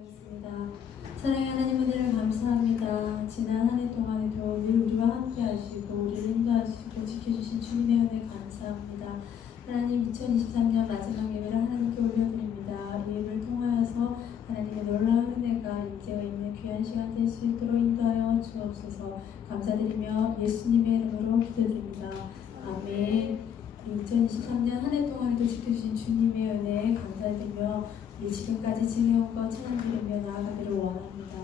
기도하겠습니다. 사랑의 하나님 은혜를 감사합니다. 지난 한 해 동안에도 늘 우리와 함께 하시고 우리를 인도하시고 지켜주신 주님의 은혜 감사합니다. 하나님 2023년 마지막 예배를 하나님께 올려드립니다. 이 예배를 통하여서 하나님의 놀라운 은혜가 임재가 있는 귀한 시간 될 수 있도록 인도하여 주옵소서. 감사드리며 예수님의 이름으로 기도드립니다. 아멘. 2023년 한 해 동안에도 지켜주신 주님의 은혜에 감사드리며 우리 지금까지 지내온 것 찬양드리며 나아가기를 원합니다.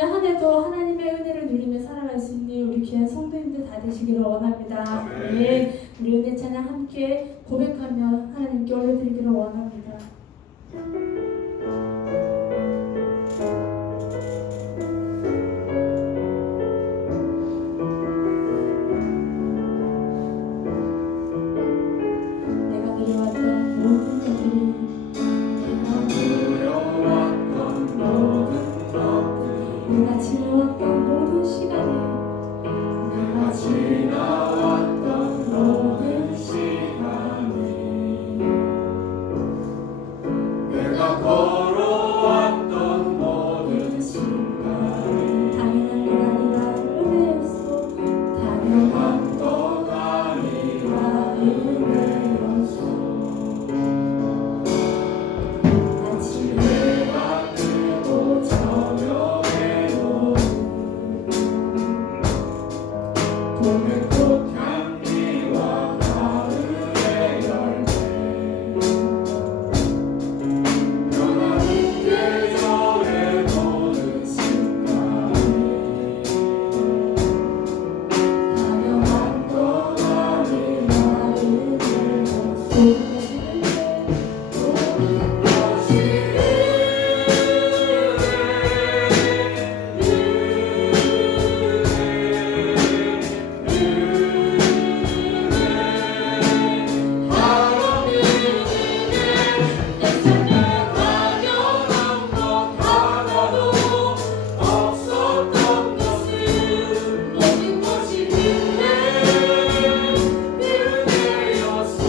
남은 한 해도 하나님의 은혜를 누리며 살아갈 수 있는 우리 귀한 성도님들 다 되시기를 원합니다. 네, 우리 은혜 찬양 함께 고백하며 하나님께 올려드리기를 원합니다. 내가 누려왔던 모든 것들이 내가 지나왔던 모든 시간이 내가 지나왔던 모든 시간이 내가 걸어왔던 모든 순간이 당연한 것 아니라 은혜였소. 아침에 해가 뜨고 저녁에 봄의 꽃향기와 가을의 열매 변하는 계절의 모든 순간이 당연한 것 아니라 은혜였소. 없었던 것은 모든 것이 은혜였소.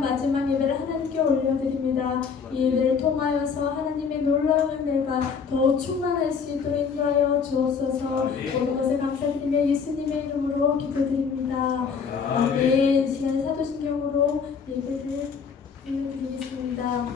시간 마지막 예배를 하나님께 올려드립니다. 이 예배를 통하여서 하나님의 놀라운 은혜가 더 충만할 수 있도록 인도하여 주옵소서. 모든 것을 감사드리며 예수님의 이름으로 기도드립니다. 아멘. 이 시간 사도신경으로 예배를 올려드리겠습니다.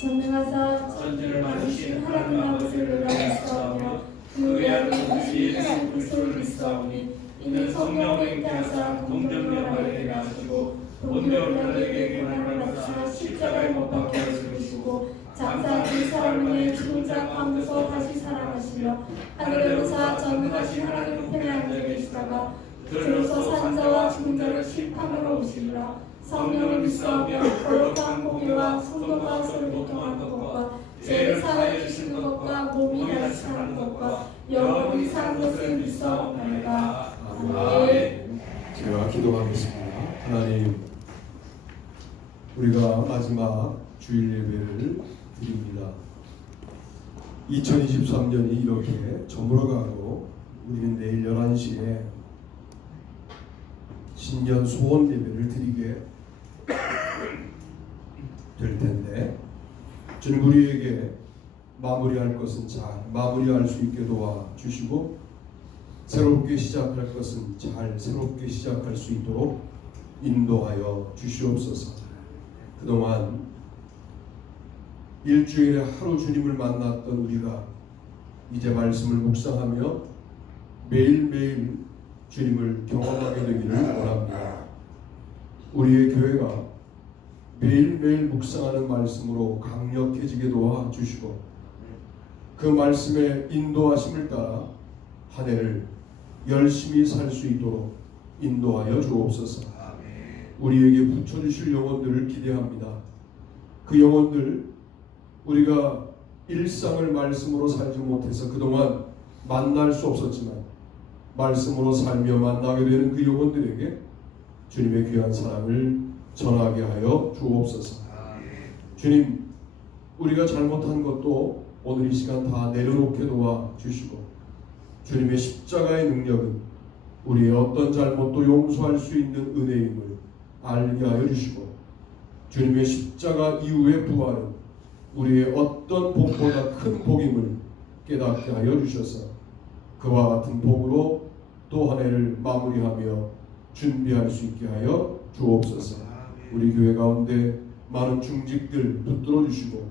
전능하사 천지를 만드신 하나님 아버지를 믿사오며 그 외아들 우리 예수 그리스도를 믿사오니 이는 성령으로 잉태하사 동정녀 마리아에게 나시고 본디오 빌라도에게 고난을 받으사 십자가에 못 박혀 죽으시고 장사한 사람의 죽은 자 가운데서 다시 살아가시며 하늘에 오르사 전능하신 하나님 우편에 앉아 계시다가 들어서 산 자와 죽은 자를 심판하러 오시리라. 성령을 믿사오며 거룩한 공의와 성도가 서로 교통하는 것과 죄를 사하여 주시는 것과 몸이 다시 사는 것과 영원히 사는 것을 믿사옵나이다. 아멘. 제가 기도하겠습니다. 하나님, 우리가 마지막 주일 예배를 드립니다. 2023년이 이렇게 저물어가고 우리는 내일 11시에 신년 소원 예배를 드리게 될 텐데, 주님 우리에게 마무리할 것은 잘 마무리할 수 있게 도와주시고 새롭게 시작할 것은 잘 새롭게 시작할 수 있도록 인도하여 주시옵소서. 그동안 일주일에 하루 주님을 만났던 우리가 이제 말씀을 묵상하며 매일매일 주님을 경험하게 되기를 원합니다. 우리의 교회가 매일매일 묵상하는 말씀으로 강력해지게 도와주시고 그 말씀의 인도하심을 따라 한 해를 열심히 살 수 있도록 인도하여 주옵소서. 우리에게 붙여주실 영혼들을 기대합니다. 그 영혼들, 우리가 일상을 말씀으로 살지 못해서 그동안 만날 수 없었지만 말씀으로 살며 만나게 되는 그 영혼들에게 주님의 귀한 사랑을 전하게 하여 주옵소서. 주님, 우리가 잘못한 것도 오늘 이 시간 다 내려놓게 도와주시고 주님의 십자가의 능력은 우리의 어떤 잘못도 용서할 수 있는 은혜임을 알게 하여 주시고 주님의 십자가 이후의 부활은 우리의 어떤 복보다 큰 복임을 깨닫게 하여 주셔서 그와 같은 복으로 또 한 해를 마무리하며 준비할 수 있게 하여 주옵소서. 우리 교회 가운데 많은 중직들 붙들어 주시고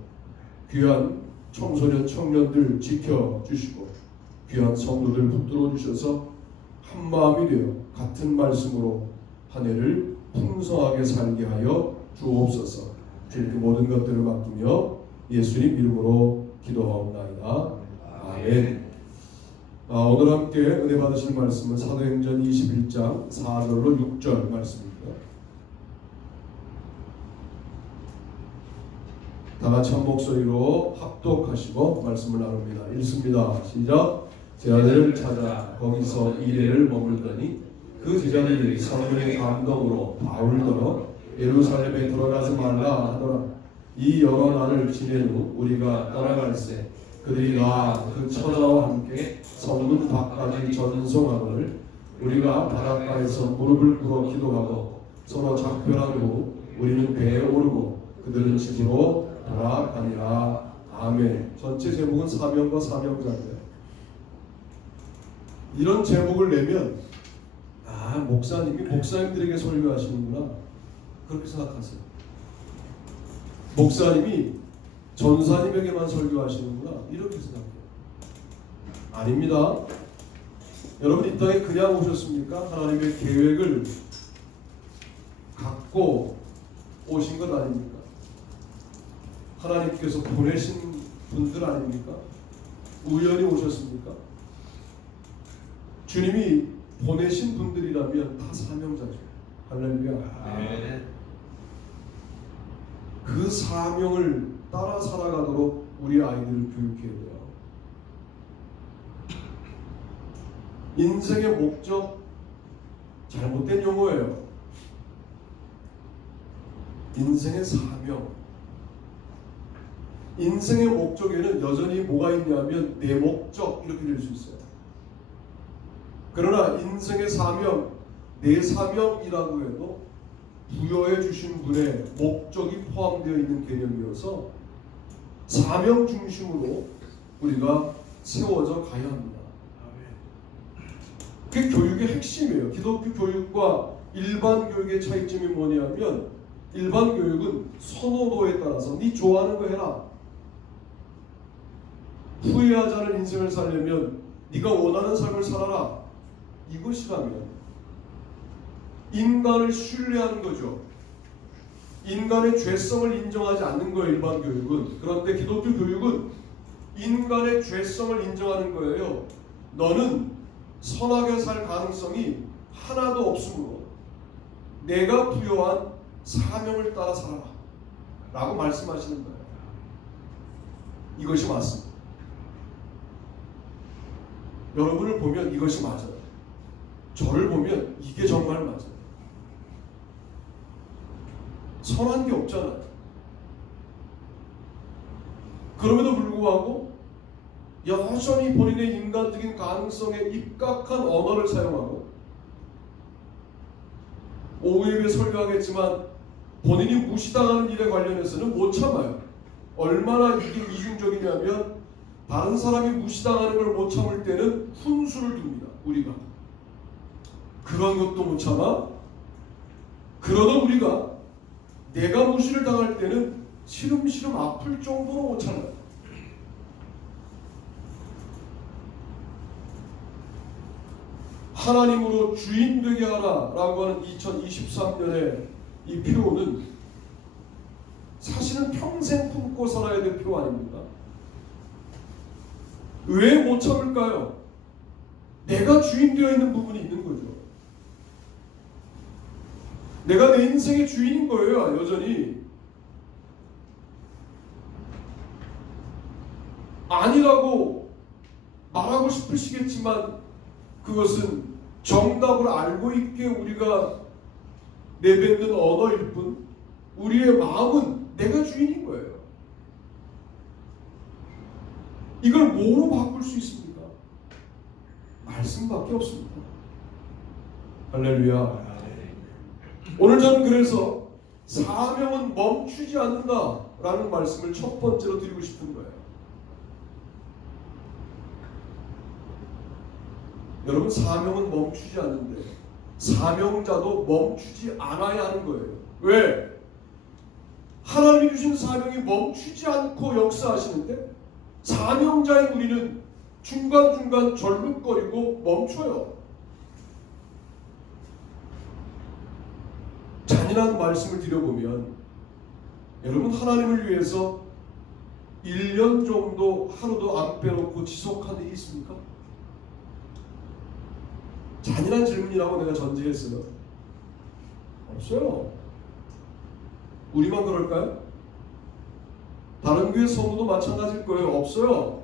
귀한 청소년 청년들 지켜주시고 귀한 성도들 붙들어 주셔서 한 마음이 되어 같은 말씀으로 한 해를 풍성하게 살게 하여 주옵소서. 주님께 모든 것들을 맡기며 예수님 이름으로 기도하옵나이다. 아멘. 오늘 함께 은혜 받으실 말씀은 사도행전 21장 4절로 6절 말씀입니다. 다 같이 한 목소리로 합독하시고 말씀을 나눕니다. 읽습니다. 시작. 제자들을 찾아 거기서 이레를 머물더니 그 제자들이 성령의 감동으로 바울더러 예루살렘에 들어가지 말라 하더라. 이 여러 날을 지낸 후 우리가 떠나갈새 그들이 나 그 처자와 함께 성문 밖까지 전송하거늘 우리가 바닷가에서 무릎을 꿇어 기도하고 서로 작별한 후 우리는 배에 오르고 그들은 집으로 돌아가니라. 아멘. 전체 제목은 사명과 사명자인데 이런 제목을 내면 목사님이 목사님들에게 설교하시는구나 그렇게 생각하세요. 목사님이 전사님에게만 설교하시는구나 이렇게 생각해요. 아닙니다. 여러분 이 땅에 그냥 오셨습니까? 하나님의 계획을 갖고 오신 것 아닙니까? 하나님께서 보내신 분들 아닙니까? 우연히 오셨습니까? 주님이 보내신 분들이라면 다 사명자죠. 할렐루야. 그 사명을 따라 살아가도록 우리 아이들을 교육해야 돼요. 인생의 목적 잘못된 용어예요. 인생의 사명. 인생의 목적에는 여전히 뭐가 있냐면 내 목적 이렇게 될 수 있어요. 그러나 인생의 사명, 내 사명이라고 해도 부여해 주신 분의 목적이 포함되어 있는 개념이어서 사명 중심으로 우리가 세워져 가야 합니다. 그게 교육의 핵심이에요. 기독교 교육과 일반 교육의 차이점이 뭐냐면 일반 교육은 선호도에 따라서 네 좋아하는 거 해라. 후회하지 않은 인생을 살려면 네가 원하는 삶을 살아라. 이것이라면 인간을 신뢰하는 거죠. 인간의 죄성을 인정하지 않는 거예요. 일반 교육은. 그런데 기독교 교육은 인간의 죄성을 인정하는 거예요. 너는 선하게 살 가능성이 하나도 없으므로 내가 부여한 사명을 따라 살아라 라고 말씀하시는 거예요. 이것이 맞습니다. 여러분을 보면 이것이 맞아요. 저를 보면 이게 정말 맞아요. 선한 게 없잖아요. 그럼에도 불구하고 여전히 본인의 인간적인 가능성에 입각한 언어를 사용하고 오후에 설교하겠지만 본인이 무시당하는 일에 관련해서는 못 참아요. 얼마나 이게 이중적이냐면 다른 사람이 무시당하는 걸 못 참을 때는 훈수를 둡니다. 우리가 그런 것도 못 참아. 그러던 우리가 내가 무시를 당할 때는 시름시름 아플 정도로 못 참아요. 하나님으로 주인 되게 하라라고 하는 2023년의 이 표는 사실은 평생 품고 살아야 될 표 아닙니까? 왜 못 참을까요? 내가 주인 되어 있는 부분이 있는 거죠. 내가 내 인생의 주인인 거예요, 여전히. 아니라고 말하고 싶으시겠지만 그것은 정답을 알고 있게 우리가 내뱉는 언어일 뿐 우리의 마음은 내가 주인인 거예요. 이걸 뭐로 바꿀 수 있습니까? 말씀밖에 없습니다. 할렐루야. 오늘 저는 그래서 사명은 멈추지 않는다라는 말씀을 첫 번째로 드리고 싶은 거예요. 여러분, 사명은 멈추지 않는데 사명자도 멈추지 않아야 하는 거예요. 왜? 하나님이 주신 사명이 멈추지 않고 역사하시는데 사명자인 우리는 중간중간 절룩거리고 멈춰요. 잔인한 말씀을 드려보면 여러분, 하나님을 위해서 1년 정도 하루도 안 빼놓고 지속한 일이 있습니까? 잔인한 질문이라고 내가 전제했어요. 없어요. 우리만 그럴까요? 다른 교회 성도도 마찬가지일 거예요. 없어요.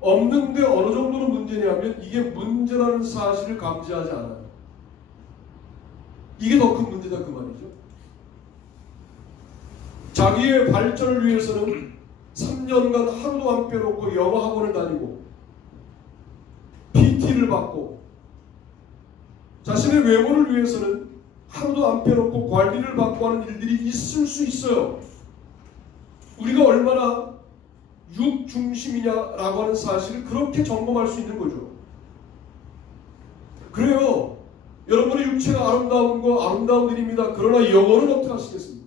없는데 어느 정도로 문제냐면 이게 문제라는 사실을 감지하지 않아요. 이게 더 큰 문제다 그 말이죠. 자기의 발전을 위해서는 3년간 하루도 안 빼놓고 영어 학원을 다니고 PT를 받고 자신의 외모를 위해서는 하루도 안 빼놓고 관리를 받고 하는 일들이 있을 수 있어요. 우리가 얼마나 육중심이냐라고 하는 사실을 그렇게 점검할 수 있는 거죠. 그래요. 여러분의 육체가 아름다운 거 아름다운 일입니다. 그러나 영혼은 어떻게 하시겠습니까?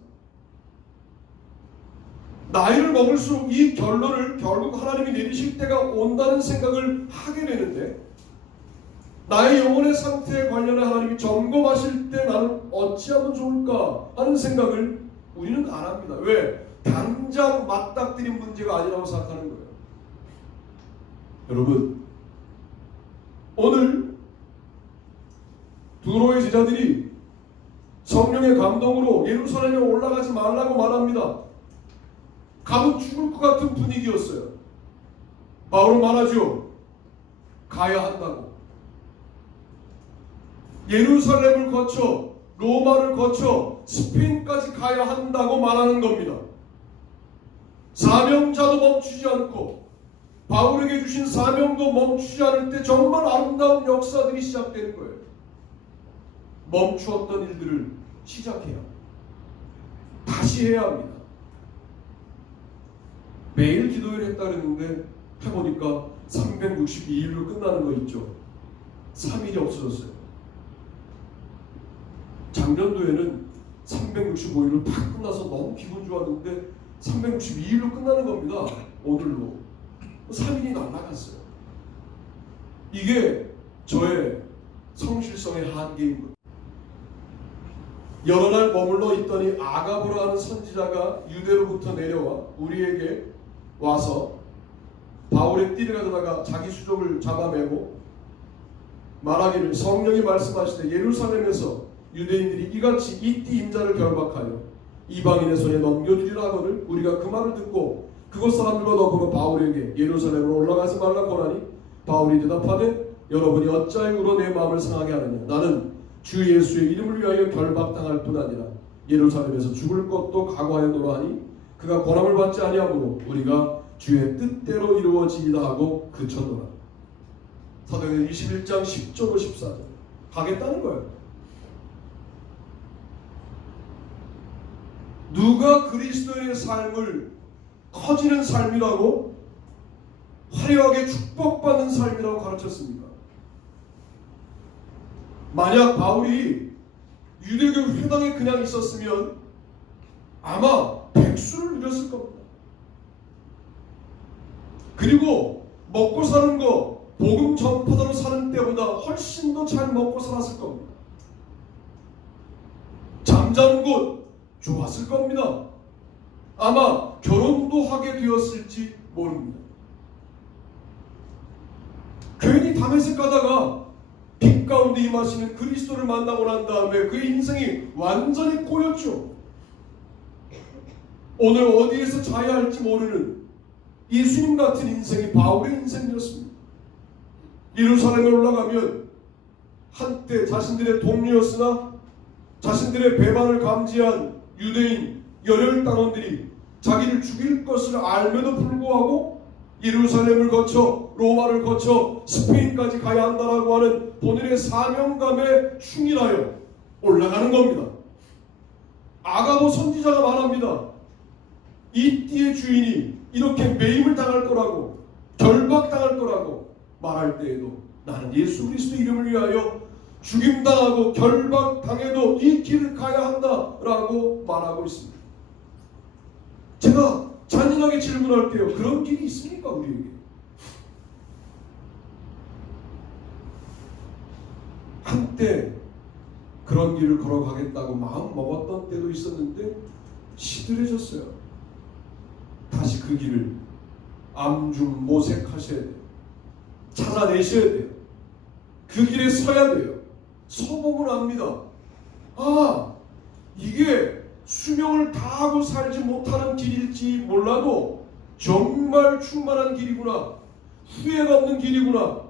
나이를 먹을수록 이 결론을 결국 하나님이 내리실 때가 온다는 생각을 하게 되는데 나의 영혼의 상태에 관련해 하나님이 점검하실 때 나는 어찌하면 좋을까 하는 생각을 우리는 안 합니다. 왜? 당장 맞닥뜨린 문제가 아니라고 생각하는 거예요. 여러분, 오늘 두로의 제자들이 성령의 감동으로 예루살렘에 올라가지 말라고 말합니다. 가면 죽을 것 같은 분위기였어요. 바울은 말하죠. 가야 한다고. 예루살렘을 거쳐 로마를 거쳐 스페인까지 가야 한다고 말하는 겁니다. 사명자도 멈추지 않고 바울에게 주신 사명도 멈추지 않을 때 정말 아름다운 역사들이 시작되는 거예요. 멈추었던 일들을 시작해야 합니다. 다시 해야 합니다. 매일 기도를 했다 그랬는데 해보니까 362일로 끝나는 거 있죠. 3일이 없어졌어요. 작년도에는 365일로 다 끝나서 너무 기분 좋았는데 362일로 끝나는 겁니다. 오늘로 3일이 날아갔어요. 이게 저의 성실성의 한계인 거예요. 여러 날 머물러 있더니 아가보라 하는 선지자가 유대로부터 내려와 우리에게 와서 바울의 띠를 가져다가 자기 수족을 잡아매고 말하기를 성령이 말씀하시되 예루살렘에서 유대인들이 이같이 이 띠 임자를 결박하여 이방인의 손에 넘겨주리라 하거늘 우리가 그 말을 듣고 그곳 사람들과 더불어 바울에게 예루살렘으로 올라가지 말라 고하니 바울이 대답하되 여러분이 어찌하여 내 마음을 상하게 하느냐 나는 주 예수의 이름을 위하여 결박당할 뿐 아니라 예루살렘에서 죽을 것도 각오하였노라 하니 그가 권함을 받지 아니하므로 우리가 주의 뜻대로 이루어지리라 하고 그쳤노라. 사도행전 21장 10절로 14절 가겠다는 거예요. 누가 그리스도의 삶을 커지는 삶이라고 화려하게 축복받는 삶이라고 가르쳤습니까? 만약 바울이 유대교 회당에 그냥 있었으면 아마 백수를 누렸을 겁니다. 그리고 먹고 사는 거 복음 전파자로 사는 때보다 훨씬 더 잘 먹고 살았을 겁니다. 잠자는 곳 좋았을 겁니다. 아마 결혼도 하게 되었을지 모릅니다. 괜히 담에색 가다가 빛 가운데 임하시는 그리스도를 만나고 난 다음에 그의 인생이 완전히 꼬였죠. 오늘 어디에서 자야 할지 모르는 예수님 같은 인생이 바울의 인생이었습니다. 예루살렘에 올라가면 한때 자신들의 동료였으나 자신들의 배반을 감지한 유대인 열혈 당원들이 자기를 죽일 것을 알면도 불구하고 예루살렘을 거쳐 로마를 거쳐 스페인까지 가야 한다라고 하는 본인의 사명감에 충실하여 올라가는 겁니다. 아가보 선지자가 말합니다. 이 띠의 주인이 이렇게 매임을 당할 거라고 결박당할 거라고 말할 때에도 나는 예수 그리스도 이름을 위하여 죽임당하고 결박당해도 이 길을 가야 한다라고 말하고 있습니다. 제가 잔인하게 질문할게요. 그런 길이 있습니까 우리에게? 한때 그런 길을 걸어가겠다고 마음 먹었던 때도 있었는데 시들해졌어요. 다시 그 길을 암중 모색하셔야 돼요. 찾아내셔야 돼요. 그 길에 서야 돼요. 서보면 압니다. 아, 이게 수명을 다하고 살지 못하는 길일지 몰라도 정말 충만한 길이구나. 후회가 없는 길이구나.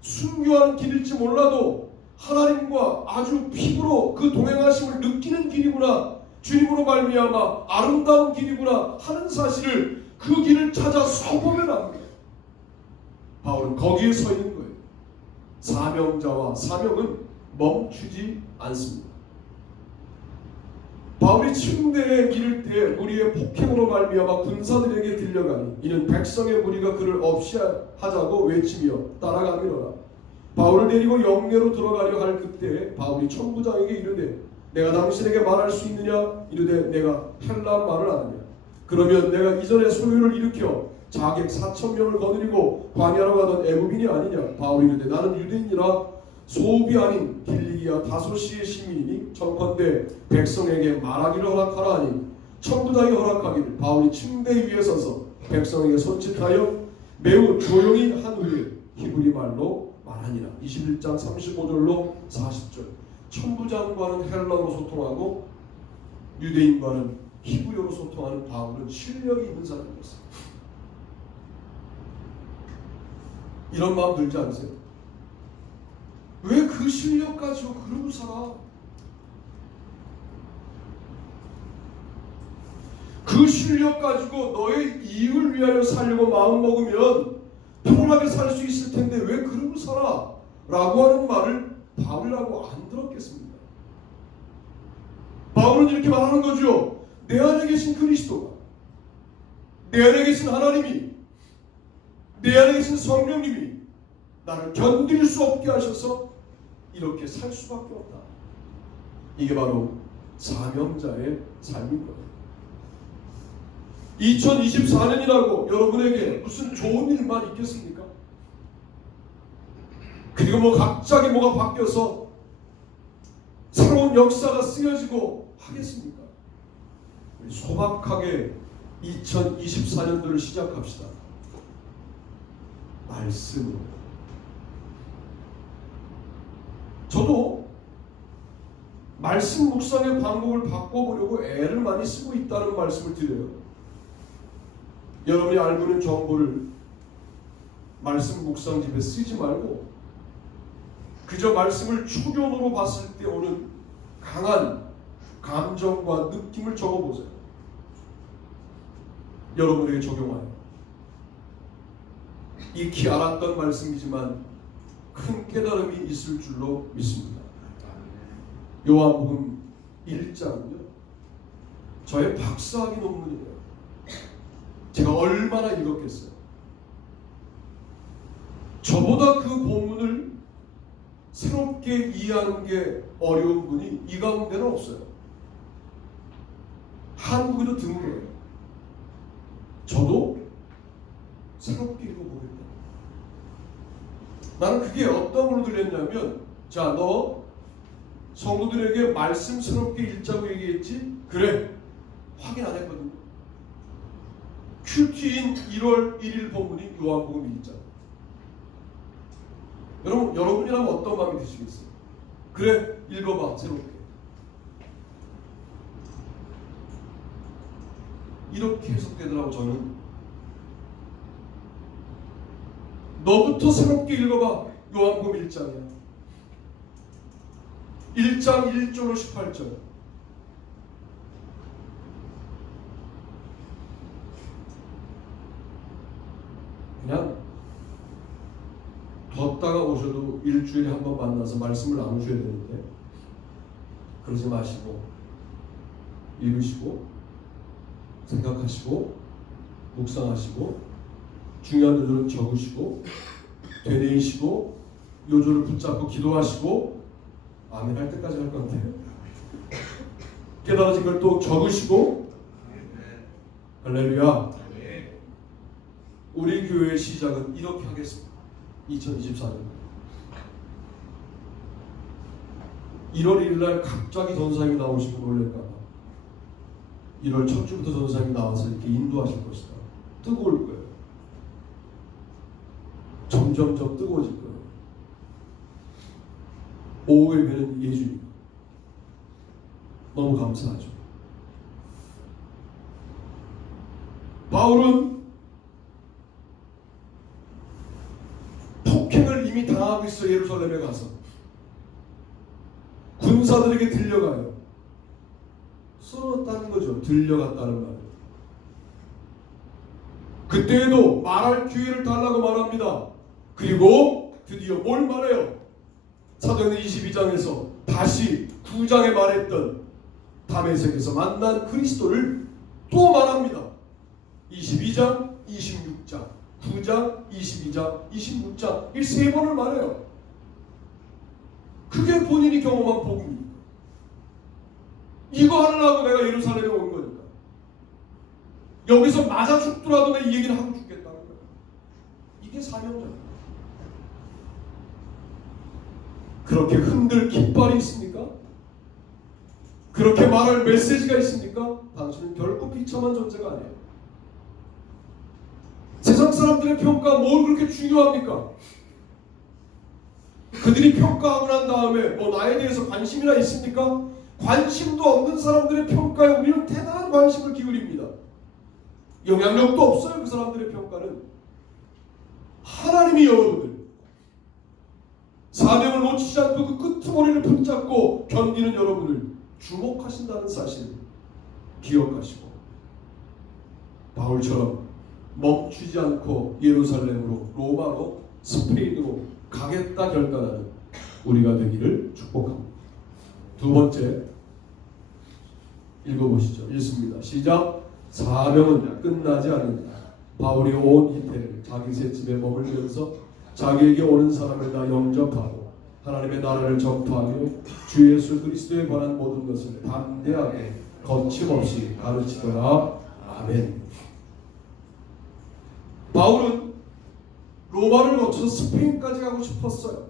순교하는 길일지 몰라도 하나님과 아주 피부로 그 동행하심을 느끼는 길이구나. 주님으로 말미암아 아름다운 길이구나 하는 사실을 그 길을 찾아 서보면 압니다. 바울은 거기에 서 있는 거예요. 사명자와 사명은 멈추지 않습니다. 바울이 침대에 이를 때 무리의 폭행으로 말미암아 군사들에게 들려가니 이는 백성의 무리가 그를 없이 하자고 외치며 따라가미로라. 바울을 데리고 영내로 들어가려 할 그때 바울이 천부장에게 이르되 내가 당신에게 말할 수 있느냐? 이르되 내가 헬라 말을 아느냐? 그러면 내가 이전에 소요를 일으켜 자객 4,000명을 거느리고 광야로 가던 애굽인이 아니냐? 바울이 이르되 나는 유대인이라 소읍이 아닌 길리기아 다소시의 시민이니 청컨대 백성에게 말하기를 허락하라 하니 천부장이 허락하기를 바울이 침대 위에 서서 백성에게 손짓하여 매우 조용히 한 후에 히브리 말로 말하니라. 21장 35절로 40절. 천부장과는 헬라어로 소통하고 유대인과는 히브리어로 소통하는 바울은 실력이 있는 사람이었어요. 이런 마음 들지 않으세요? 왜 그 실력 가지고 그러고 살아? 그 실력 가지고 너의 이익을 위하여 살려고 마음 먹으면 편하게 살 수 있을 텐데 왜 그러고 살아? 라고 하는 말을 바울이라고 안 들었겠습니다. 바울은 이렇게 말하는 거죠. 내 안에 계신 그리스도가, 내 안에 계신 하나님이, 내 안에 계신 성령님이 나를 견딜 수 없게 하셔서 이렇게 살 수밖에 없다. 이게 바로 사명자의 삶인 거예요. 2024년이라고 여러분에게 무슨 좋은 일만 있겠습니까? 그리고 뭐 갑자기 뭐가 바뀌어서 새로운 역사가 쓰여지고 하겠습니까? 우리 소박하게 2024년도를 시작합시다. 말씀으로. 저도 말씀 묵상의 방법을 바꿔보려고 애를 많이 쓰고 있다는 말씀을 드려요. 여러분이 알고 있는 정보를 말씀 묵상집에 쓰지 말고 그저 말씀을 초견으로 봤을 때 오는 강한 감정과 느낌을 적어보세요. 여러분에게 적용하여 익히 알았던 말씀이지만 큰 깨달음이 있을 줄로 믿습니다. 요한복음 1장은요 저의 박사학위 논문이에요. 제가 얼마나 읽었겠어요. 저보다 그 본문을 새롭게 이해하는 게 어려운 분이 이 가운데는 없어요. 한국에도 드물어요. 저도 새롭게 읽어보겠다. 나는 그게 어떤 걸로 들렸냐면, 자, 너 성도들에게 말씀 새롭게 읽자고 얘기했지? 그래, 확인 안 했거든요. 큐티인 1월 1일 본문이 요한복음 1장. 여러분이라면 어떤 마음이 드시겠어요? 그래, 읽어봐, 새롭게. 이렇게 해석되더라고. 저는 너부터 새롭게 읽어봐. 요한복음 1장이야. 1장 1절로 18절. 그냥 뒀다가 오셔도 일주일에 한 번 만나서 말씀을 나누셔야 되는데 그러지 마시고 읽으시고 생각하시고 묵상하시고 중요한 요절은 적으시고 되뇌이시고 요절을 붙잡고 기도하시고 아멘 할 때까지 할 건데 깨달아진 걸 또 적으시고 할렐루야. 우리 교회의 시작은 이렇게 하겠습니다. 2024년 1월 1일날 갑자기 전사님이 나오시면 놀랄까봐 1월 첫 주부터 전사님이 나와서 이렇게 인도하실 것이다. 뜨거울 거예요. 점점점 뜨거워질 거예요. 오후에 뵈는 예주님 너무 감사하죠. 바울은 폭행을 이미 당하고 있어. 예루살렘에 가서 군사들에게 들려가요. 썰었다는 거죠. 들려갔다는 말은. 그때에도 말할 기회를 달라고 말합니다. 그리고 드디어 뭘 말해요? 사도행전 22장에서 다시 9장에 말했던 다메섹에서 만난 그리스도를 또 말합니다. 22장, 26장, 9장, 22장, 26장 이 세 번을 말해요. 그게 본인이 경험한 복음입니다. 이거 하려고 내가 예루살렘에 온 거니까. 여기서 맞아 죽더라도 내 이 얘기는 하고 죽겠다는 거예요. 이게 사명자입니다. 그렇게 흔들 깃발이 있습니까? 그렇게 말할 메시지가 있습니까? 당신은 결코 비참한 존재가 아니에요. 세상 사람들의 평가 뭘 그렇게 중요합니까? 그들이 평가하고 난 다음에 뭐 나에 대해서 관심이나 있습니까? 관심도 없는 사람들의 평가에 우리는 대단한 관심을 기울입니다. 영향력도 없어요. 그 사람들의 평가는. 하나님이 여러분들 사명을 놓치지 않고 그 끄트머리를 붙잡고 견디는 여러분을 주목하신다는 사실 기억하시고 바울처럼 멈추지 않고 예루살렘으로, 로마로, 스페인으로 가겠다 결단하는 우리가 되기를 축복합니다. 두 번째, 읽어보시죠. 읽습니다. 시작. 사명은 끝나지 않는다. 바울이 온 이태를 자기 셋집에 머물면서 자기에게 오는 사람을 다 영접하고 하나님의 나라를 전파하며 주 예수 그리스도에 관한 모든 것을 담대하게 거침없이 가르치더라. 아멘. 바울은 로마를 거쳐서 스페인까지 가고 싶었어요.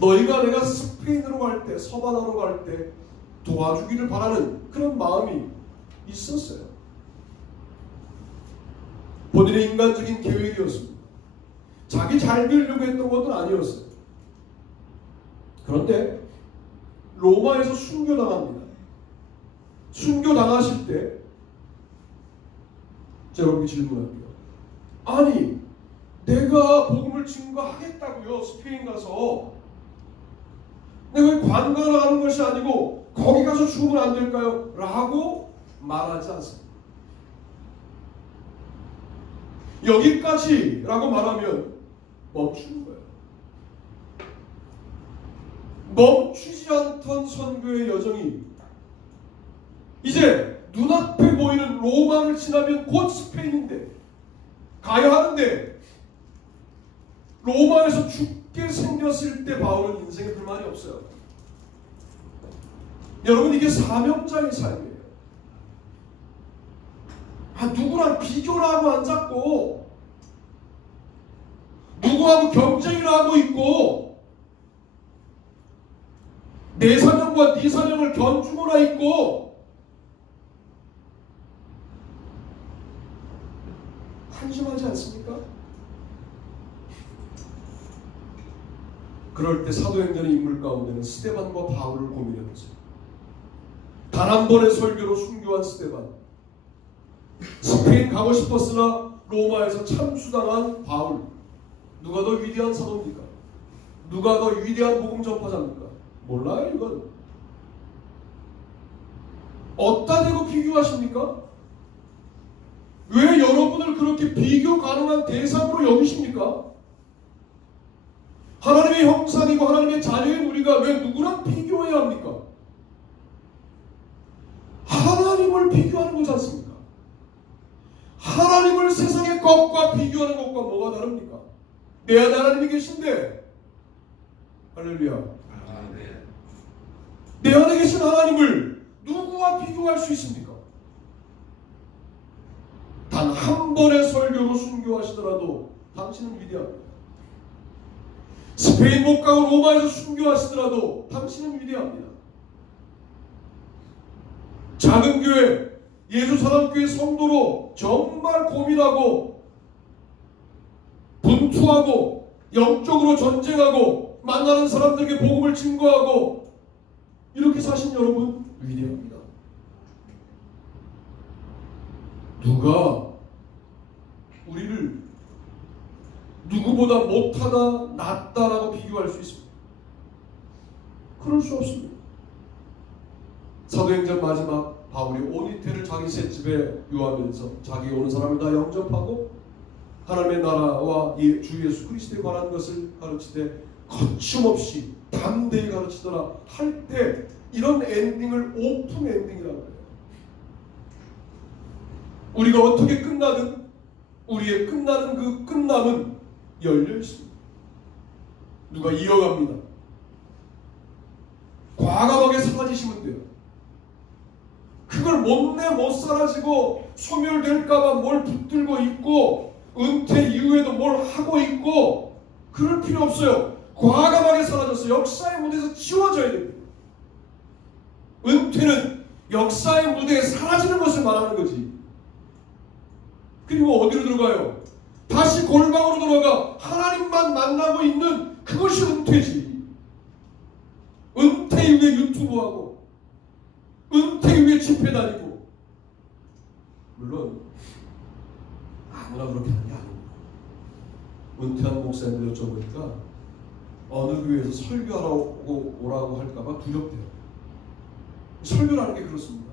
너희가 내가 스페인으로 갈 때, 서바나로 갈 때 도와주기를 바라는 그런 마음이 있었어요. 본인의 인간적인 계획이었습니다. 자기 잘 되려고 했던 것은 아니었어요. 그런데 로마에서 순교당합니다. 순교당하실 때 제가 여러분께 질문할게요. 아니, 내가 복음을 증거하겠다고요. 스페인 가서. 내가 왜 관광을 하는 것이 아니고 거기 가서 죽으면 안 될까요? 라고 말하지 않습니다. 여기까지라고 말하면 멈추는 거예요. 멈추지 않던 선교의 여정이 이제 눈앞에 보이는 로마를 지나면 곧 스페인인데 가야 하는데 로마에서 죽게 생겼을 때 바울은 인생에 불만이 없어요. 여러분, 이게 사명자의 삶이에요. 누구랑 비교를 하고 앉았고 누구하고 경쟁을 하고 있고 내 사명과 네 사명을 견주거나 있고 한심하지 않습니까? 그럴 때 사도행전의 인물 가운데는 스데반과 바울을 고민해보세요. 단 한 번의 설교로 순교한 스데반, 스페인 가고 싶었으나 로마에서 참수당한 바울. 누가 더 위대한 사도입니까? 누가 더 위대한 복음 전파자입니까? 몰라요. 이건 어디다 대고 비교하십니까? 왜 여러분을 그렇게 비교 가능한 대상으로 여기십니까? 하나님의 형상이고 하나님의 자녀인 우리가 왜 누구랑 비교해야 합니까? 하나님을 비교하는 거지 않습니까? 하나님을 세상의 것과 비교하는 것과 뭐가 다릅니까? 내 안에 하나님이 계신데, 할렐루야, 내 안에 계신 하나님을 누구와 비교할 수 있습니까? 단 한 번의 설교로 순교하시더라도 당신은 위대합니다. 스페인 못 가고 로마에서 순교하시더라도 당신은 위대합니다. 작은 교회, 예수 사랑교회 성도로 정말 고민하고 분투하고 영적으로 전쟁하고 만나는 사람들에게 복음을 증거하고 이렇게 사신 여러분 위대합니다. 누가 우리를 누구보다 못하다 낫다라고 비교할 수 있습니다. 그럴 수 없습니다. 사도행전 마지막 바울이 온 이태를 자기 셋집에 유하면서 자기 오는 사람을 다 영접하고 하나님의 나라와 주 예수 그리스도에 관한 것을 가르치되 거침없이 담대히 가르치더라 할 때 이런 엔딩을 오픈 엔딩이라고 해요. 우리가 어떻게 끝나든 우리의 끝나는 그 끝남은 열려 있습니다. 누가 이어갑니다. 과감하게 사라지시면 돼요. 그걸 못 사라지고 소멸될까봐 뭘 붙들고 있고 은퇴 이후에도 뭘 하고 있고 그럴 필요 없어요. 과감하게 사라져서 역사의 무대에서 지워져야 됩니다. 은퇴는 역사의 무대에 사라지는 것을 말하는 거지. 그리고 어디로 들어가요? 다시 골방으로 들어가 하나님만 만나고 있는 그것이 은퇴지. 은퇴 이후에 유튜브하고 은퇴 이후에 집회 다니고. 물론 아무나 그렇게 하는 게 아닙니다. 은퇴한 목사님들 여쭤보니까 어느 교회에서 설교하라고 오라고 할까봐 두렵대요. 설교라는 게 그렇습니다.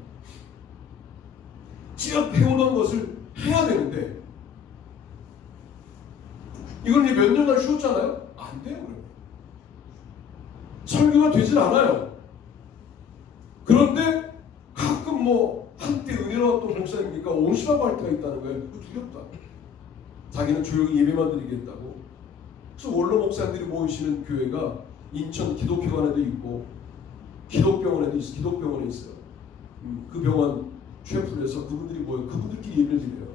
쭉 배우던 것을 해야 되는데 이걸 이제 몇 년간 쉬었잖아요? 안 돼요. 설교가 되질 않아요. 그런데 가끔 뭐 한때 은혜로웠던 목사님이니까 온실한 말투가 있다는 거예요. 그 두렵다. 자기는 조용히 예배만 드리겠다고. 그래서 원로 목사님들이 모이시는 교회가 인천 기독회관에도 있고 기독병원에도 있어. 기독병원에 있어요. 그 병원 최프에서 그분들이 모여 그분들끼리 예배를 드려요.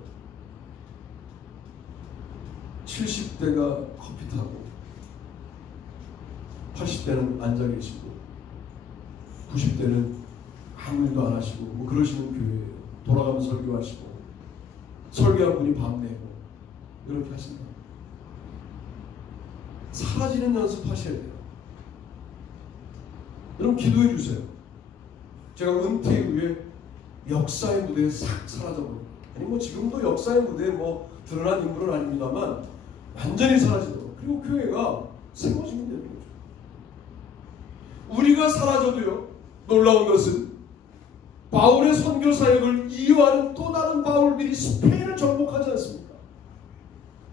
70대가 커피 타고 80대는 앉아 계시고 90대는 아무 일도 안 하시고 뭐 그러시는 교회예요. 돌아가면서 설교하시고 설교한 분이 밥 내고 이렇게 하신다. 사라지는 연습하셔야 돼요. 여러분 기도해 주세요. 제가 은퇴 이후에 역사의 무대에 싹 사라져버려요. 아니 뭐 지금도 역사의 무대에 뭐 드러난 인물은 아닙니다만 완전히 사라지도록. 그리고 교회가 세워지면 되는 거죠. 우리가 사라져도요, 놀라운 것은 바울의 선교 사역을 이어하는 또 다른 바울들이 스페인을 정복하지 않습니까?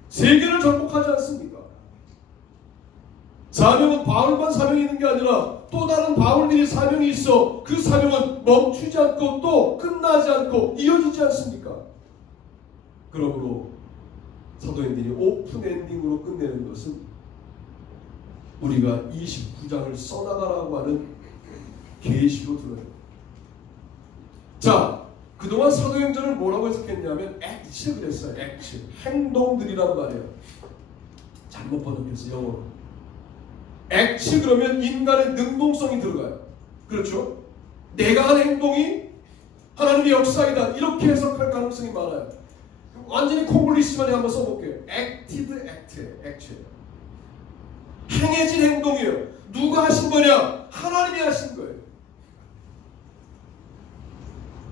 세계를 정복하지 않습니까? 사명은 바울만 사명이 있는 게 아니라 또 다른 바울들이 사명이 있어. 그 사명은 멈추지 않고 또 끝나지 않고 이어지지 않습니까? 그러므로 사도행전이 오픈 엔딩으로 끝내는 것은 우리가 29장을 써나가라고 하는 계시로 들어요. 자, 그동안 사도행전을 뭐라고 해석했냐면 액츠 그랬어요. 액츠, 행동들이란 말이에요. 잘못 번역해서 영어로. 액츠 그러면 인간의 능동성이 들어가요. 그렇죠? 내가 한 행동이 하나님의 역사이다. 이렇게 해석할 가능성이 많아요. 완전히 콩글리시만에 한번 써볼게요. acted act예요. act예요. 행해진 행동이에요. 누가 하신 거냐? 하나님이 하신 거예요.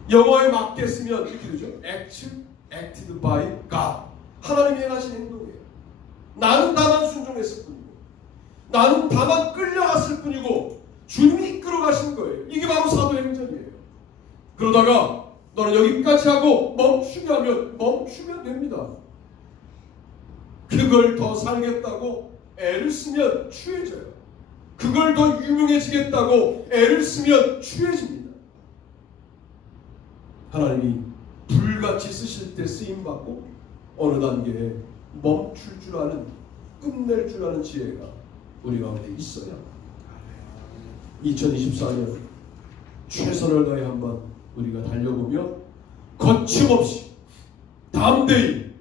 영어에 맞게 쓰면 이렇게 되죠. acted by God. 하나님이 행하신 행동이에요. 나는 다만 순종했을 뿐이고 나는 다만 끌려갔을 뿐이고 주님이 이끌어 가신 거예요. 이게 바로 사도행전이에요. 그러다가 너는 여기까지 하고 멈추면 됩니다. 그걸 더 살겠다고 애를 쓰면 취해져요. 그걸 더 유명해지겠다고 애를 쓰면 취해집니다. 하나님이 불같이 쓰실 때 쓰임받고 어느 단계에 멈출 줄 아는, 끝낼 줄 아는 지혜가 우리 가운데 있어야 2024년 최선을 다해 한번 우리가 달려보며 거침없이 담대히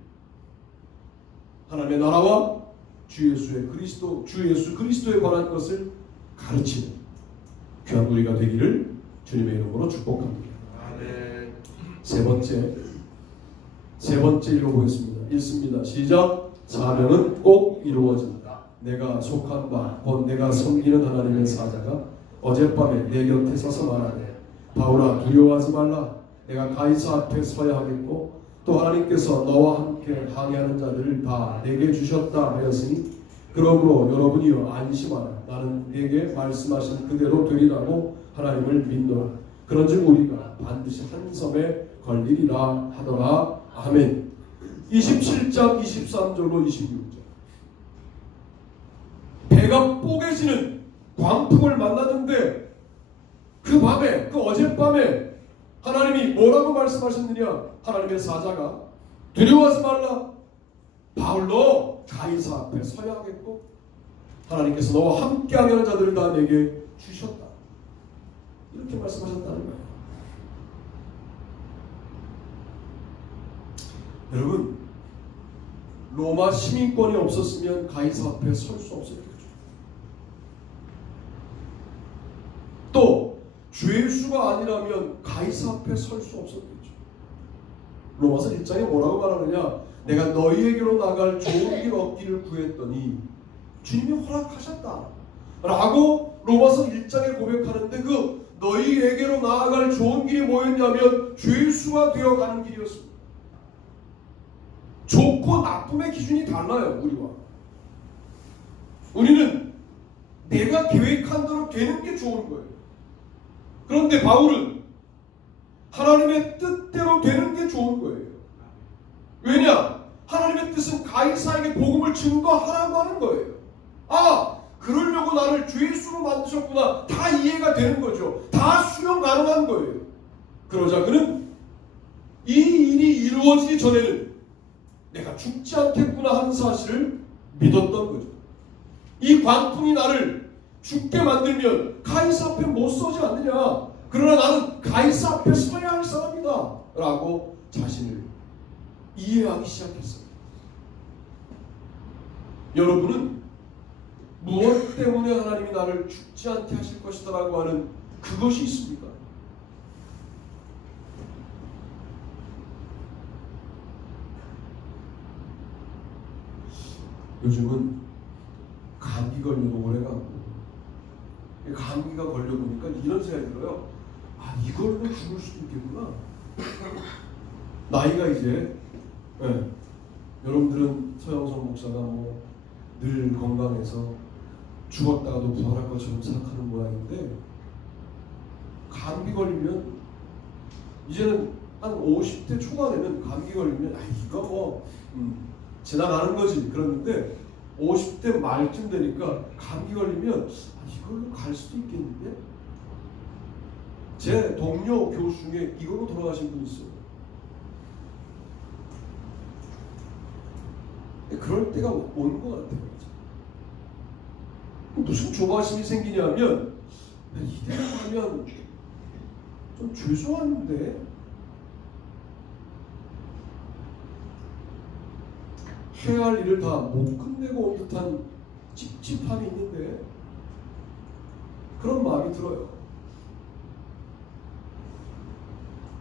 하나님의 나라와 주 예수 그리스도에 관한 것을 가르치는 귀한 우리가 되기를 주님의 이름으로 축복합니다. 아멘. 세 번째 읽어보겠습니다. 읽습니다. 시작. 사명은 꼭 이루어진다. 내가 속한 바 곧 내가 섬기는 하나님의 사자가 어젯밤에 내 곁에 서서 말하되 바울아 두려워하지 말라. 내가 가이사 앞에 서야 하겠고 또 하나님께서 너와 함께 항해하는 자들을 다 내게 주셨다 하였으니 그러므로 여러분이여 안심하라. 나는 내게 말씀하신 그대로 되리라고 하나님을 믿노라. 그런즉 우리가 반드시 한 섬에 걸리리라 하더라. 아멘. 27장 23절로 26절. 배가 뽀개지는 광풍을 만났는데 그 밤에, 그 어젯밤에 하나님이 뭐라고 말씀하셨느냐? 하나님의 사자가 두려워하지 말라. 바울로 가이사 앞에 서야 하겠고 하나님께서 너와 함께하는 자들을 다 내게 주셨다. 이렇게 말씀하셨다는 거예요. 여러분, 로마 시민권이 없었으면 가이사 앞에 설 수 없었겠죠. 또 죄수가 아니라면 가이사 앞에 설 수 없었겠죠. 로마서 1장에 뭐라고 말하느냐? 내가 너희에게로 나갈 좋은 길 얻기를 구했더니 주님이 허락하셨다 라고 로마서 1장에 고백하는데 그 너희에게로 나아갈 좋은 길이 뭐였냐면 죄수가 되어가는 길이었습니다. 좋고 나쁨의 기준이 달라요. 우리와. 우리는 내가 계획한 대로 되는 게 좋은 거예요. 그런데 바울은 하나님의 뜻대로 되는 게 좋은 거예요. 왜냐? 하나님의 뜻은 가이사에게 복음을 증거하라고 하는 거예요. 아, 그러려고 나를 주 예수로 만드셨구나. 다 이해가 되는 거죠. 다 수용 가능한 거예요. 그러자 그는 이 일이 이루어지기 전에는 내가 죽지 않겠구나 하는 사실을 믿었던 거죠. 이 관풍이 나를 죽게 만들면 가이사 앞에 못 서지 않느냐. 그러나 나는 가이사 앞에 서야 할 사람이다 라고 자신을 이해하기 시작했어요. 여러분은 무엇 때문에 하나님이 나를 죽지 않게 하실 것이다 라고 하는 그것이 있습니까? 요즘은 감기 걸려도 오래가고 감기가 걸려보니까 이런 생각이 들어요. 아, 이걸로 죽을 수도 있겠구나. 나이가 이제 여러분들은 서영선 목사가 뭐 늘 건강해서 죽었다가도 부활할 것처럼 생각하는 모양인데 감기 걸리면 이제는 한 50대 초반에는 감기 걸리면 이거 뭐 지나가는 거지 그랬는데 50대 말쯤 되니까 감기 걸리면 이걸로 갈 수도 있겠는데? 제 동료 교수 중에 이걸로 돌아가신 분이 있어요. 그럴 때가 온 것 같아요. 무슨 조바심이 생기냐면 이대로 하면 좀 죄송한데 해야 할 일을 다 못 끝내고 온 듯한 찝찝함이 있는데 그런 마음이 들어요.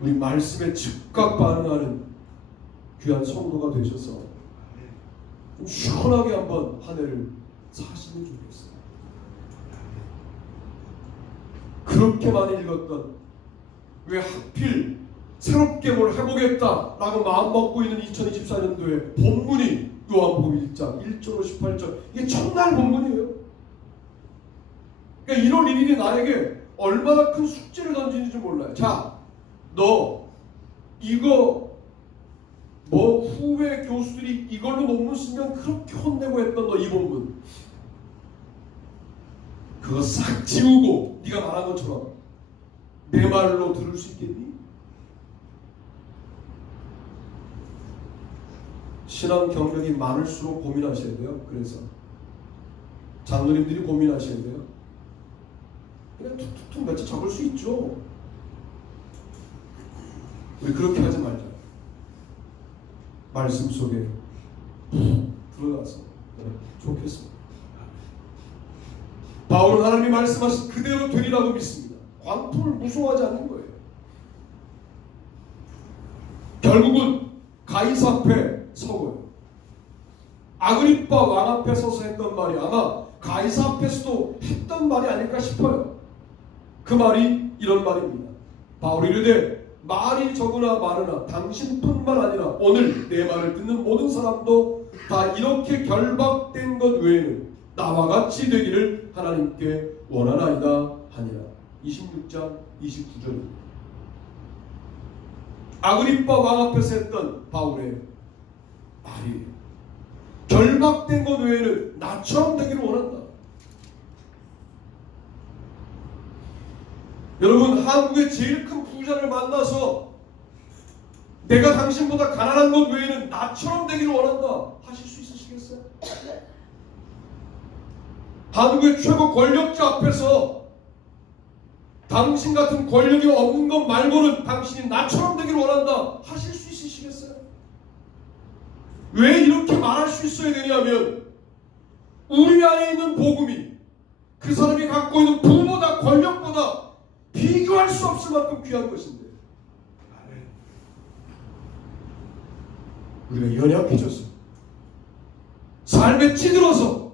우리 말씀에 즉각 반응하는 귀한 성도가 되셔서 좀 시원하게 한번 한 해를 사시면 좋겠어요. 그렇게 많이 읽었던 왜 하필 새롭게 뭘 해보겠다라고 마음먹고 있는 2024년도에 본문이 요한복음 1장 1절로 18절 이게 첫날 본문이에요. 그러니까 1월 1일이 나에게 얼마나 큰 숙제를 던지는지 몰라요. 자, 너 이거 뭐 후배 교수들이 이걸로 논문 쓰면 그렇게 혼내고 했던 너 이 본문 그거 싹 지우고 네가 말한 것처럼 내 말로 들을 수 있겠니? 신앙 경력이 많을수록 고민하셔야 돼요. 그래서 장로님들이 고민하셔야 돼요. 그냥 툭툭툭 몇 자 적을 수 있죠. 우리 그렇게 하지 말자. 말씀 속에 들어가서 좋겠습니다. 바울은 하나님이 말씀하신 그대로 되리라고 믿습니다. 광풍을 무서워하지 않는 거예요. 결국은 가이사 앞에 서고요. 아그리빠 왕 앞에 서서 했던 말이 아마 가이사 앞에서도 했던 말이 아닐까 싶어요. 그 말이 이런 말입니다. 바울이 이르되 말이 적으나 많으나 당신뿐만 아니라 오늘 내 말을 듣는 모든 사람도 다 이렇게 결박된 것 외에는 나와 같이 되기를 하나님께 원하나이다 하니라. 26장 29절입니다. 아그리빠 왕 앞에서 했던 바울의 말이 결박된 것 외에는 나처럼 되기를 원한다. 여러분, 한국의 제일 큰 부자를 만나서 내가 당신보다 가난한 것 외에는 나처럼 되기를 원한다 하실 수 있으시겠어요? 한국의 최고 권력자 앞에서 당신 같은 권력이 없는 것 말고는 당신이 나처럼 되기를 원한다 하실 수 있으시겠어요? 왜 이렇게 말할 수 있어야 되냐면 우리 안에 있는 복음이 그 사람이 갖고 있는 부보다 권력보다 비교할 수 없을 만큼 귀한 것인데 우리가 연약해졌어. 삶에 찌들어서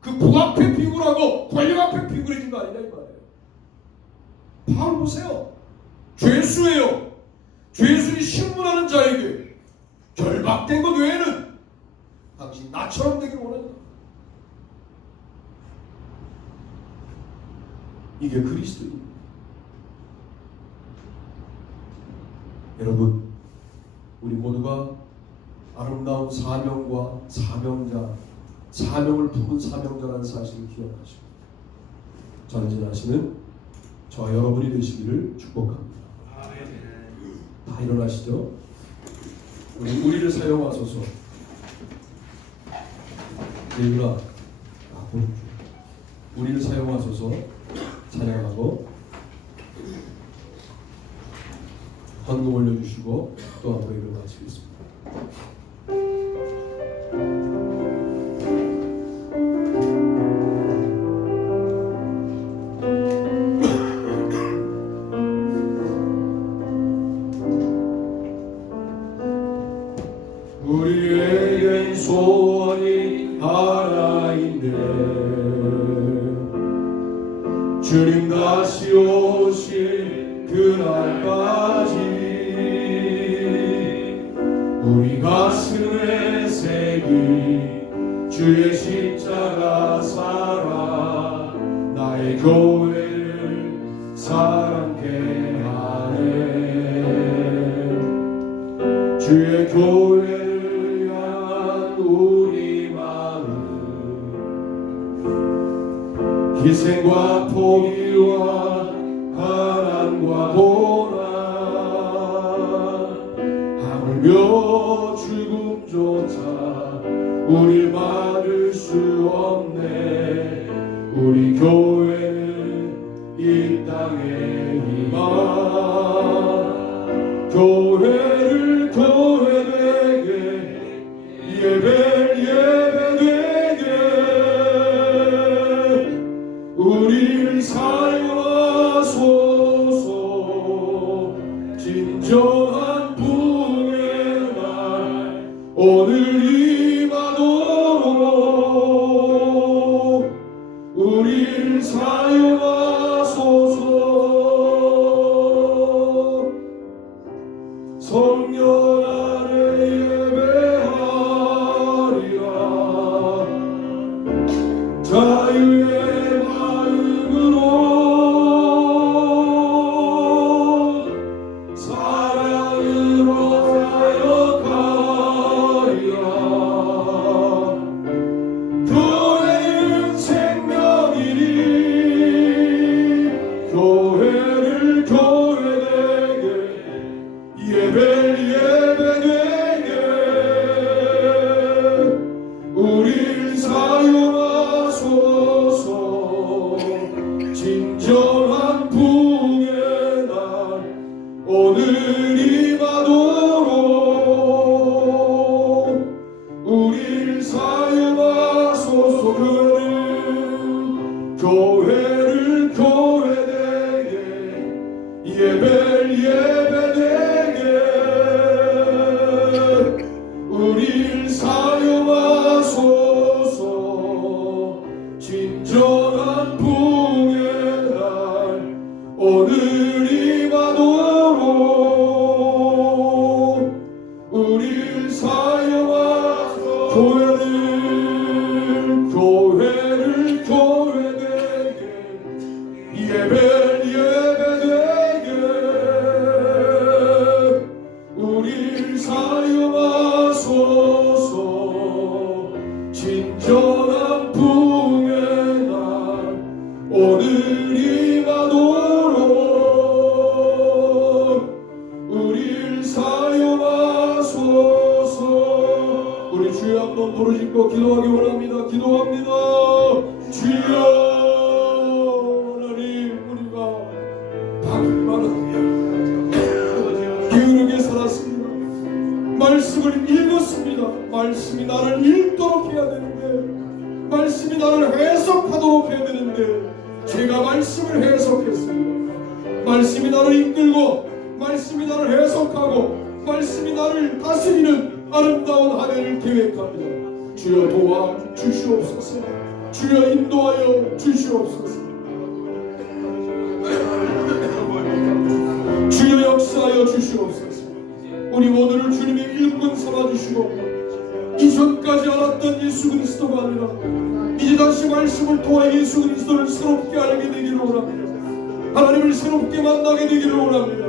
그 부 앞에 비굴하고 권력 앞에 비굴해진 거 아니냐 이 말이에요. 바울 보세요. 죄수예요. 죄수니 신문하는 자에게 결박된 것 외에는 당신 나처럼 되기를 원한다. 이게 그리스도입니다. 여러분, 우리 모두가 아름다운 사명과 사명자 사명을 품은 사명자라는 사실을 기억하시고 전진하시는 저 여러분이 되시기를 축복합니다. 다 일어나시죠. 우리를 사용하소서. 예유라, 우리를 사용하소서 찬양하고 헌금 올려주시고 또 한 번 일어나시겠습니다. 우리에겐 소원이 하나 있네. 주님 다시 오실 그날까지 우리 가슴에 새긴 주의 십자가 살아 나의 교회를 사랑케 하네. 주의 교회를 향한 우리 마음 희생과 포기와 가난과 고난 하물며 죽음조차 우릴 막을 수 없네. 우리 교회는 이 땅의 희망 교회를 교회되게 예배되게 우리를 사용하소서. 진정한 부흥의 날 오늘 임하도록 우리를 사용하소서. 성령 안에 예배하리라. 자유의 마음으로 사랑으로 사역하리라. 교회는 생명이니 교회를 교회되게 예배되게 우릴 사용하소서. 진정한 부흥의 날 오늘 임하도록 우릴 사용하소서. 교회를 교회되게 예배되게 우릴 사용하소서. 진정한 부흥의 날 오늘 임하도록 우릴 사용하소서. 교회를 교회되게 예배되게 우릴 사용하소서. 진정한 부흥의 날 오늘 임하도록 우릴 사용하소서. 우리 주여 한번 부르짖고 기도하기 원합니다. 기도합니다. 주여 하나님, 우리가 바글바글 게으르게 살았습니다. 말씀을 읽었습니다. 말씀이 나를 읽도록 해야 되는데, 말씀이 나를 해석하도록 해야 되는데 제가 말씀을 해석했습니다. 말씀이 나를 이끌고 말씀이 나를 해석하고 말씀이 나를 다스리는 아름다운 한 해를 계획합니다. 주여 도와 주시옵소서. 주여 인도하여 주시옵소서. 주여 역사하여 주시옵소서. 우리 모두를 주님의 일꾼 삼아주시고 이전까지 알았던 예수 그리스도가 아니라 이제 다시 말씀을 통해 예수 그리스도를 새롭게 알게 되기를 원합니다. 하나님을 새롭게 만나게 되기를 원합니다.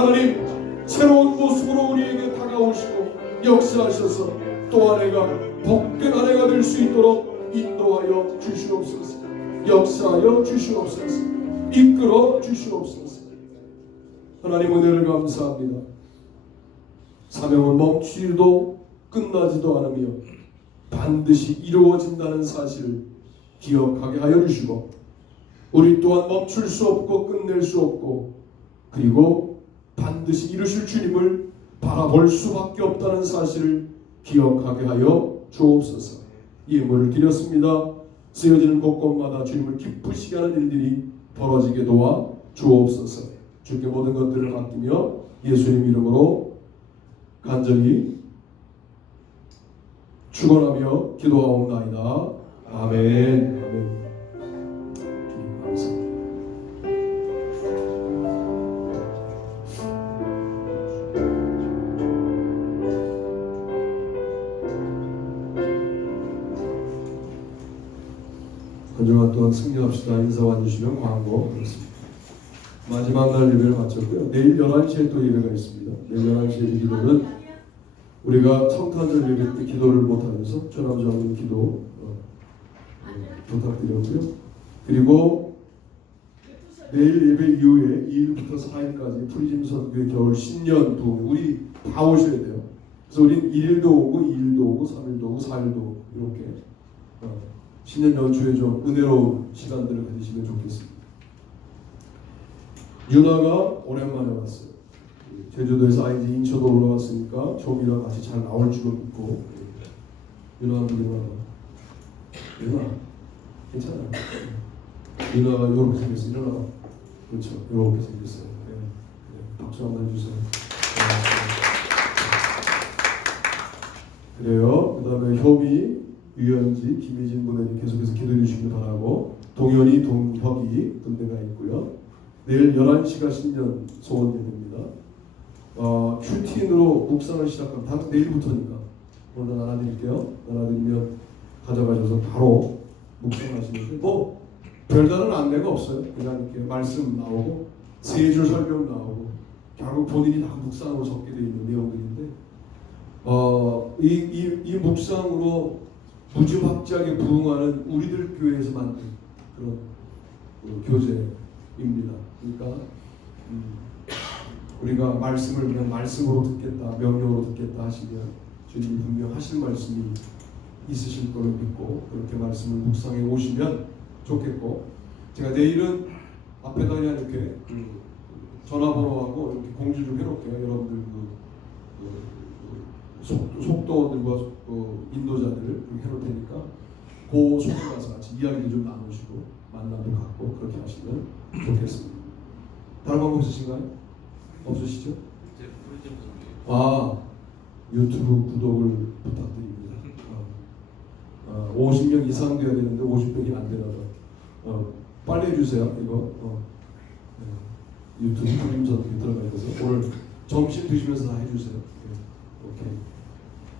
하나님, 새로운 모습으로 우리에게 다가오시고 역사하셔서 또 한 해가 복된 한 해가 될 수 있도록 인도하여 주시옵소서. 역사하여 주시옵소서. 이끌어 주시옵소서. 하나님 은혜를 감사합니다. 사명은 멈추지도 끝나지도 않으며 반드시 이루어진다는 사실을 기억하게 하여 주시고, 우리 또한 멈출 수 없고 끝낼 수 없고 그리고 반드시 이루실 주님을 바라볼 수밖에 없다는 사실을 기억하게 하여 주옵소서. 예물을 드렸습니다. 쓰여지는 곳곳마다 주님을 기쁘시게 하는 일들이 벌어지게 도와 주옵소서. 주께 모든 것들을 맡기며 예수님 이름으로 간절히 축원하며 기도하옵나이다. 아멘. 아멘. 주님 감사합니다. 한 주간 동안 승리합시다. 인사 와주시면 광고 그렇습니다. 마지막 날 예배를 마쳤고요. 내일 11시에 또 예배가 있습니다. 내일 11시에 기도는 우리가 성탄절 예배 때 기도를 못하면서 전함주하는 기도 부탁드렸고요. 그리고 내일 예배 이후에 2일부터 4일까지 프리즘 선교의 겨울 신년 부흥 우리 다 오셔야 돼요. 그래서 우린 1일도 오고 2일도 오고 3일도 오고 4일도 오고 이렇게 신년 연초에 좀 은혜로운 시간들을 가지시면 좋겠습니다. 윤아가 오랜만에 왔어요. 제주도에서 아이들 인천으로 올라왔으니까 조미랑 같이 잘 나올 줄은 믿고. 윤아가 괜찮아요. 윤아가 이렇게 생겼어요. 일어나. 그렇죠. 이렇게 생겼어요. 네. 박수 한번 해주세요. 그래요. 그 다음에 효미, 유현지, 김희진 분들이 계속해서 기도해 주시길 바라고, 동현이, 동혁이 군대가 있고요. 내일 11시가 신년 소원 예배입니다. 큐틴으로 묵상을 시작하면 다 내일부터니까 오늘 나눠드릴게요. 나눠드리면 가져가셔서 바로 묵상하시는데 뭐 별다른 안내가 없어요. 그냥 이렇게 말씀 나오고 세 줄 설명 나오고 결국 본인이 다 묵상으로 적게 되어 있는 내용들인데 이 묵상으로 무지막지하게 부흥하는 우리들 교회에서 만든 그런 교재입니다. 그러니까 우리가 말씀을 그냥 말씀으로 듣겠다, 명령으로 듣겠다 하시면 주님이 분명 하실 말씀이 있으실 거를 믿고 그렇게 말씀을 묵상해 오시면 좋겠고, 제가 내일은 앞에다 그냥 이렇게 전화번호하고 이렇게 공지 좀 해놓을게요. 여러분들 속도원들과 인도자들을 이렇게 해놓을 테니까 그 속에 가서 같이 이야기를 좀 나누시고 만남을 갖고 그렇게 하시면 좋겠습니다. 다른 방법 있으신가요? 없으시죠? 유튜브 구독을 부탁드립니다. 50명 이상 돼야 되는데 50명이 안 되나 봐. 빨리 해주세요. 이거 유튜브 프리즘선 들어가 있어서 오늘 점심 드시면서 다 해주세요. 오케이.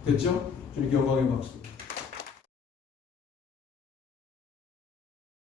됐죠? 주님께 영광의 박수.